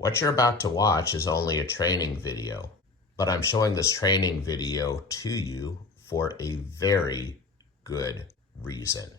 What you're about to watch is only a training video, but I'm showing this training video to you for a very good reason.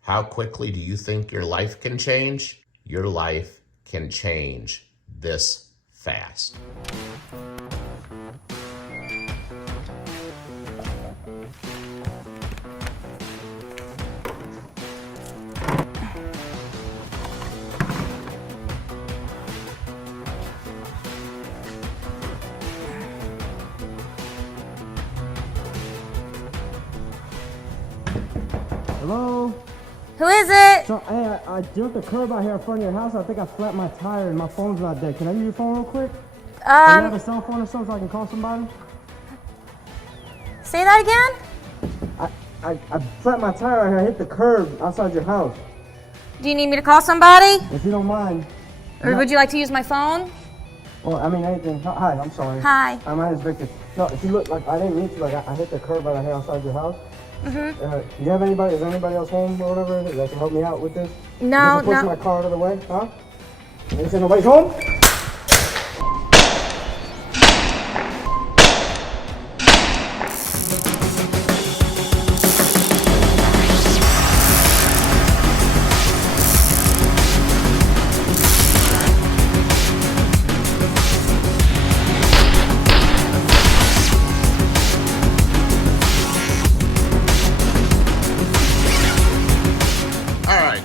How quickly do you think your life can change? Your life can change this fast. Hello? Who is it? So, hey, I jumped the curb out here in front of your house. I think I flapped my tire and my phone's not dead. Can I use your phone real quick? Do you have a cell phone or something so I can call somebody? Say that again? I flapped my tire out here. I hit the curb outside your house. Do you need me to call somebody? If you don't mind. Or would you like to use my phone? Well, I mean, anything. Hi, I'm sorry. Hi. My name is Victor. No, if you look, like, I didn't mean to, like, I hit the curb right here outside your house. Mm-hmm. Do you have anybody, is anybody else home or whatever that can help me out with this? No, push my car out of the way, huh? You say nobody's home?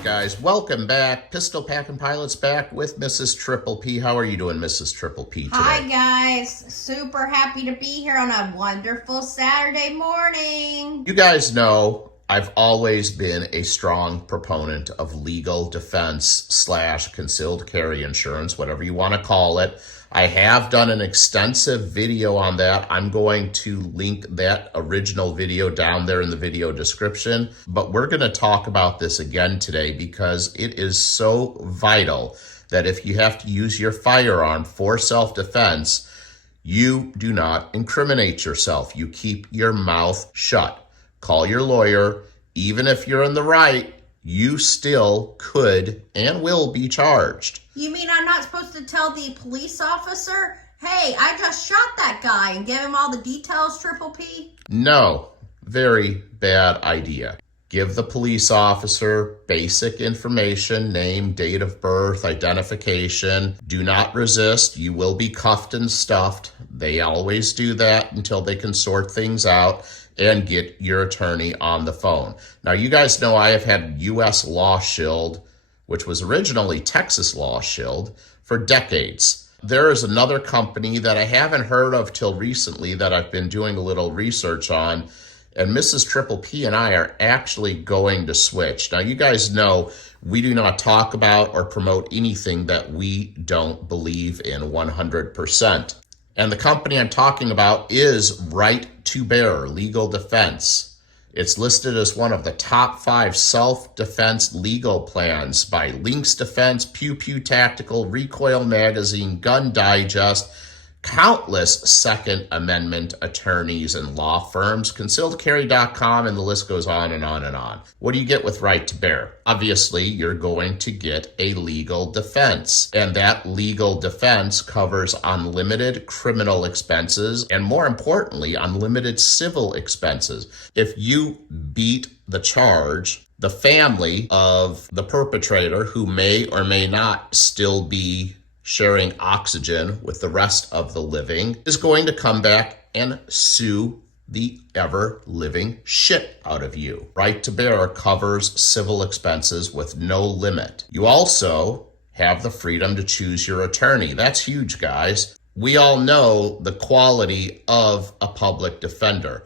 Guys, welcome back. Pistol Packing Pilots back with Mrs. Triple P. How are you doing, Mrs. Triple P, today? Hi, guys. Super happy to be here on a wonderful Saturday morning. You guys know I've always been a strong proponent of legal defense / concealed carry insurance, whatever you want to call it. I have done an extensive video on that. I'm going to link that original video down there in the video description. But we're going to talk about this again today because it is so vital that if you have to use your firearm for self-defense, you do not incriminate yourself. You keep your mouth shut. Call your lawyer. Even if you're in the right, you still could and will be charged. You mean I'm not supposed to tell the police officer, hey, I just shot that guy, and give him all the details, Triple P? No, very bad idea. Give the police officer basic information, name, date of birth, identification. Do not resist. You will be cuffed and stuffed. They always do that until they can sort things out and get your attorney on the phone. Now, you guys know I have had U.S. Law Shield, which was originally Texas Law Shield, for decades. There is another company that I haven't heard of till recently that I've been doing a little research on, and Mrs. Triple P and I are actually going to switch. Now, you guys know we do not talk about or promote anything that we don't believe in 100%. And the company I'm talking about is Right to Bear Legal Defense. It's listed as one of the top 5 self-defense legal plans by Lynx Defense, Pew Pew Tactical, Recoil Magazine, Gun Digest, countless Second Amendment attorneys and law firms, concealedcarry.com, and the list goes on and on and on. What do you get with Right to Bear? Obviously, you're going to get a legal defense, and that legal defense covers unlimited criminal expenses and, more importantly, unlimited civil expenses. If you beat the charge, the family of the perpetrator, who may or may not still be sharing oxygen with the rest of the living, is going to come back and sue the ever-living shit out of you. Right to Bear covers civil expenses with no limit. You also have the freedom to choose your attorney. That's huge, guys. We all know the quality of a public defender.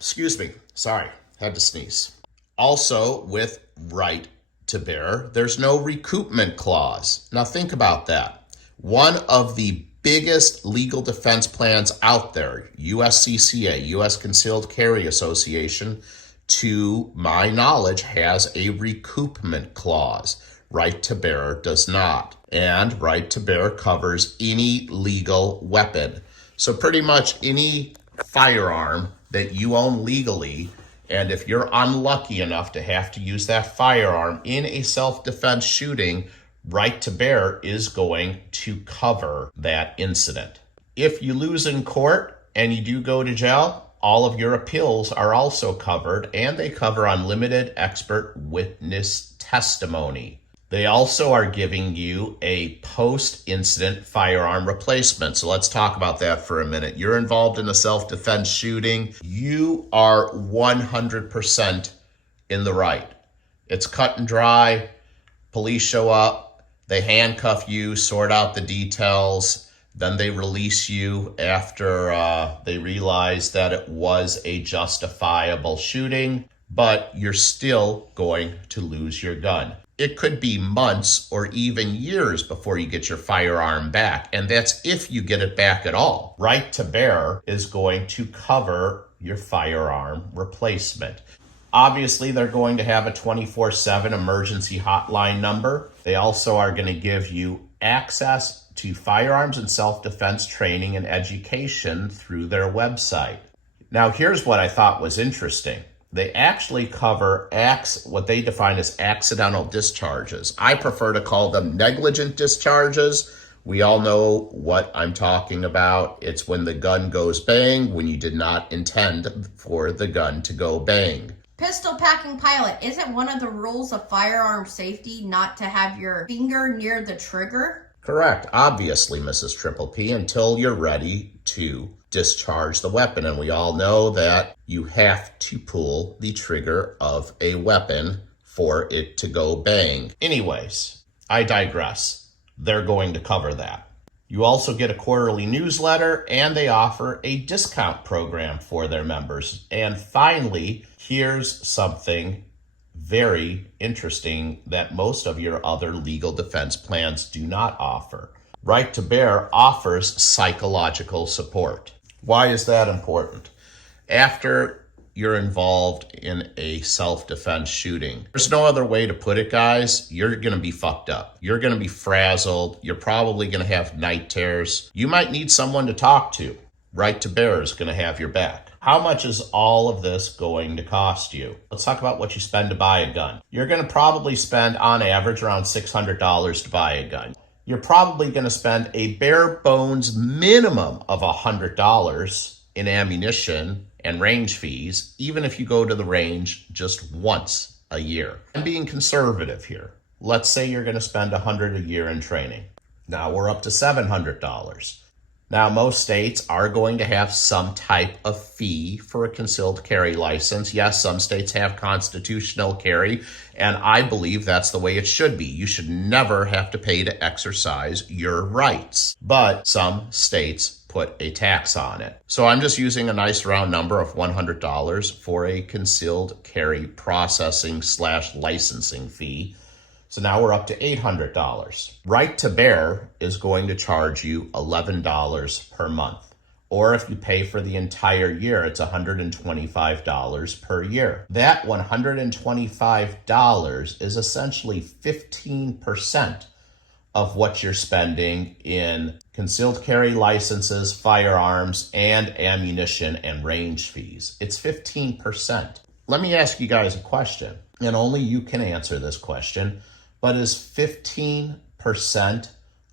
Excuse me. Sorry, had to sneeze. Also, with Right to Bear, there's no recoupment clause. Now think about that. One of the biggest legal defense plans out there, USCCA, U.S. Concealed Carry Association, to my knowledge, has a recoupment clause. Right to Bear does not. And Right to Bear covers any legal weapon. So pretty much any firearm that you own legally, and if you're unlucky enough to have to use that firearm in a self-defense shooting, Right to Bear is going to cover that incident. If you lose in court and you do go to jail, all of your appeals are also covered, and they cover unlimited expert witness testimony. They also are giving you a post-incident firearm replacement. So let's talk about that for a minute. You're involved in a self-defense shooting. You are 100% in the right. It's cut and dry. Police show up. They handcuff you, sort out the details. Then they release you after they realize that it was a justifiable shooting, but you're still going to lose your gun. It could be months or even years before you get your firearm back, and that's if you get it back at all. Right to Bear is going to cover your firearm replacement. Obviously, they're going to have a 24/7 emergency hotline number. They also are going to give you access to firearms and self-defense training and education through their website. Now, here's what I thought was interesting. They actually cover what they define as accidental discharges. I prefer to call them negligent discharges. We all know what I'm talking about. It's when the gun goes bang, when you did not intend for the gun to go bang. Pistol packing pilot, isn't one of the rules of firearm safety not to have your finger near the trigger? Correct. Obviously, Mrs. Triple P, until you're ready to discharge the weapon. And we all know that you have to pull the trigger of a weapon for it to go bang. Anyways, I digress. They're going to cover that. You also get a quarterly newsletter, and they offer a discount program for their members. And finally, here's something very interesting that most of your other legal defense plans do not offer. Right to Bear offers psychological support. Why is that important? After you're involved in a self-defense shooting, there's no other way to put it, guys. You're going to be fucked up. You're going to be frazzled. You're probably going to have night terrors. You might need someone to talk to. Right to Bear is going to have your back. How much is all of this going to cost you? Let's talk about what you spend to buy a gun. You're going to probably spend, on average, around $600 to buy a gun. You're probably going to spend a bare bones minimum of $100 in ammunition and range fees, even if you go to the range just once a year. I'm being conservative here. Let's say you're going to spend $100 a year in training. Now we're up to $700. Now, most states are going to have some type of fee for a concealed carry license. Yes, some states have constitutional carry, and I believe that's the way it should be. You should never have to pay to exercise your rights. But some states put a tax on it. So I'm just using a nice round number of $100 for a concealed carry processing / licensing fee. So now we're up to $800. Right to Bear is going to charge you $11 per month. Or if you pay for the entire year, it's $125 per year. That $125 is essentially 15% of what you're spending in concealed carry licenses, firearms, and ammunition and range fees. It's 15%. Let me ask you guys a question, and only you can answer this question. But is 15%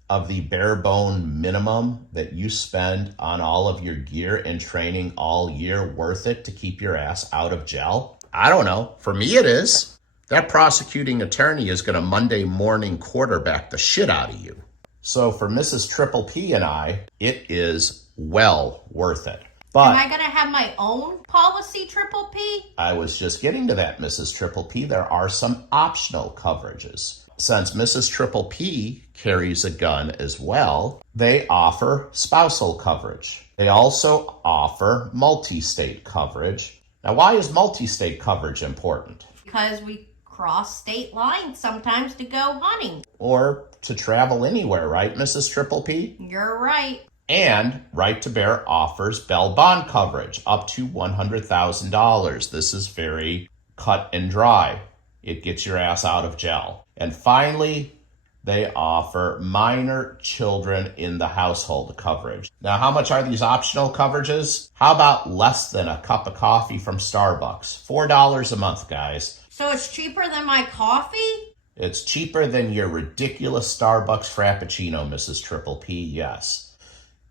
of the bare bone minimum that you spend on all of your gear and training all year worth it to keep your ass out of jail? I don't know. For me, it is. That prosecuting attorney is going to Monday morning quarterback the shit out of you. So for Mrs. Triple P and I, it is well worth it. But am I going to have my own policy, Triple P? I was just getting to that, Mrs. Triple P. There are some optional coverages. Since Mrs. Triple P carries a gun as well, they offer spousal coverage. They also offer multi-state coverage. Now, why is multi-state coverage important? Because we cross state lines sometimes to go hunting. Or to travel anywhere, right, Mrs. Triple P? You're right. And Right to Bear offers bail bond coverage up to $100,000. This is very cut and dry. It gets your ass out of jail. And finally, they offer minor children in the household coverage. Now, how much are these optional coverages? How about less than a cup of coffee from Starbucks? $4 a month, guys. So it's cheaper than my coffee? It's cheaper than your ridiculous Starbucks Frappuccino, Mrs. Triple P, yes.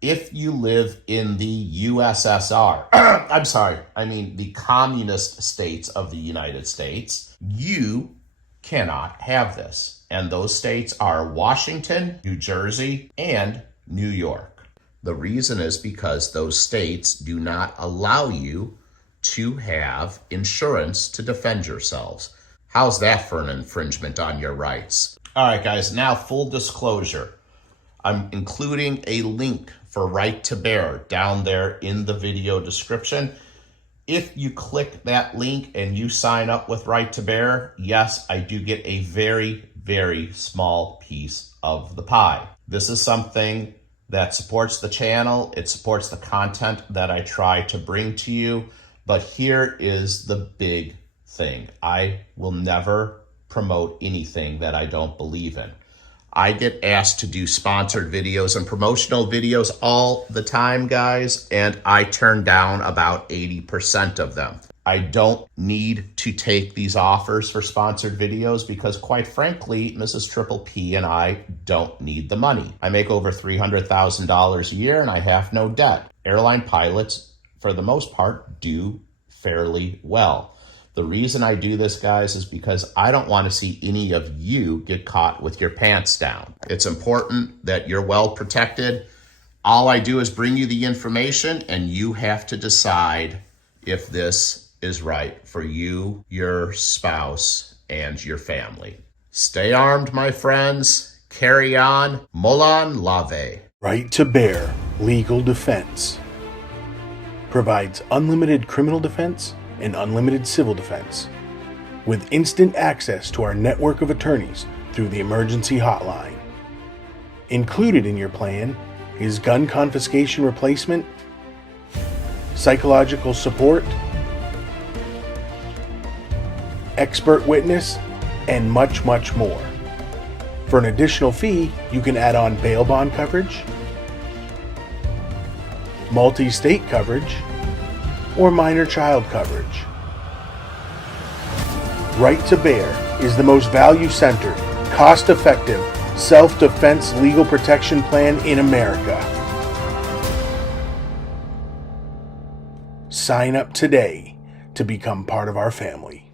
If you live in the USSR, the communist states of the United States, you cannot have this. And those states are Washington, New Jersey, and New York. The reason is because those states do not allow you to have insurance to defend yourselves. How's that for an infringement on your rights? All right, guys, now full disclosure. I'm including a link for Right to Bear down there in the video description. If you click that link and you sign up with Right to Bear, yes, I do get a very, very small piece of the pie. This is something that supports the channel. It supports the content that I try to bring to you. But here is the big thing. I will never promote anything that I don't believe in. I get asked to do sponsored videos and promotional videos all the time, guys, and I turn down about 80% of them. I don't need to take these offers for sponsored videos because, quite frankly, Mrs. Triple P and I don't need the money. I make over $300,000 a year and I have no debt. Airline pilots, for the most part, do fairly well. The reason I do this, guys, is because I don't want to see any of you get caught with your pants down. It's important that you're well protected. All I do is bring you the information, and you have to decide if this is right for you, your spouse, and your family. Stay armed, my friends. Carry on. Molan Lave. Right to Bear Legal Defense provides unlimited criminal defense and unlimited civil defense, with instant access to our network of attorneys through the emergency hotline. Included in your plan is gun confiscation replacement, psychological support, expert witness, and much, much more. For an additional fee, you can add on bail bond coverage, multi-state coverage, or minor child coverage. Right to Bear is the most value-centered, cost-effective, self-defense legal protection plan in America. Sign up today to become part of our family.